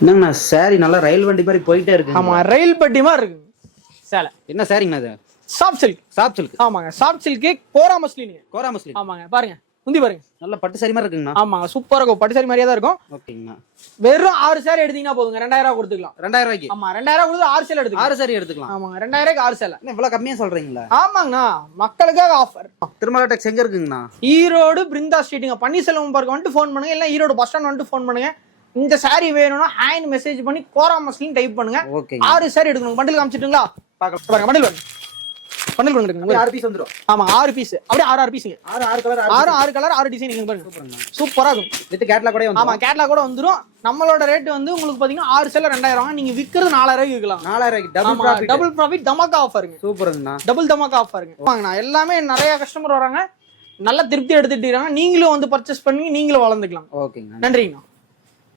என்னங்கண்ணா சாரி நல்லா ரயில் வண்டி மாதிரி போயிட்டே இருக்கு. ஆமா ரயில் பட்டி மாதிரி இருக்கு சேலை. என்ன சாரிங்கண்ணா அது? Soft silk. Soft silk. ஆமாங்க சாஃப்ட் சில்க் கோரா மஸ்லின். கோரா மஸ்லின். ஆமாங்க பாருங்க முந்தி பாருங்க நல்ல பட்டு சாரி மாதிரி இருக்குங்கண்ணா. ஆமாங்க சூப்பரா இருக்கும், பட்டு சாரி மாதிரியே தான் இருக்கும். ஓகேங்கண்ணா. வெறும் 6 சாரி எடுத்தீங்கன்னா போதுங்க, 2000 ரூபாய் கொடுத்துக்கலாம். 2000 ரூபாய்க்கு? ஆமா 2000 ரூபாய் கொடுத்து 6 சேலை எடுத்துக்கலாம். 6 சாரி எடுத்துக்கலாம். ஆமாங்க 2000 ரூபாய்க்கு 6 சேலை. என்ன இவ்வளவு கம்மியா சொல்றீங்களா? ஆமாங்கண்ணா மக்களுக்காக ஆஃபர். திருமலா டெக்ஸ் எங்க இருக்குங்கண்ணா? ஈரோடு பிருந்தா ஸ்ட்ரீட்டுங்க. பன்னீர்செல்வம் பார்க் வந்துட்டு ஃபோன் பண்ணுங்க, இல்ல ஈரோடு பஸ் ஸ்டாண்ட் வந்துட்டு ஃபோன் பண்ணுங்க. இந்த சாரி வேணும்னா ஹேண்ட் மெசேஜ் பண்ணி கோரா மஸ்லின் டைப் பண்ணுங்க. ஓகே 6 சாரி எடுக்கணும். பண்டில் காமிச்சிட்டுங்களா? பாருங்க பண்டில் பாருங்க. பண்டில் பண்ணுங்க. 6 பீஸ் வந்துரும். ஆமா 6 பீஸ். அப்படியே 6 பீஸ்ங்க. 6 கலர் 6 கலர் 6 டிசைன் நீங்க பாருங்க. சூப்பரா இருக்கும். வித் கேட்லாக் கூட வந்துரும். ஆமா கேட்லாக் கூட வந்துரும். நம்மளோட ரேட் வந்து உங்களுக்கு பாத்தீங்கன்னா 6 சேலை 2000, நீங்க விக்கிறது 4000 ரூபாய்க்கு விக்கலாம். 4000 ரூபாய்க்கு டபுள் ப்ராஃபிட். டபுள் ப்ராஃபிட் தமாக்கா ஆஃபருங்க. சூப்பர்ங்கண்ணா. டபுள் தமாக்கா ஆஃபருங்க. வாங்கண்ணா எல்லாமே நிறைய கஸ்டமர் வராங்க, நல்ல திருப்தி எடுத்துட்டு இருக்காங்க. நீங்களும் வந்து பர்ச்சேஸ் பண்ணி நீங்களும் வளர்ந்துக்கலாம். ஓகேங்க நன்றிங்கண்ணா.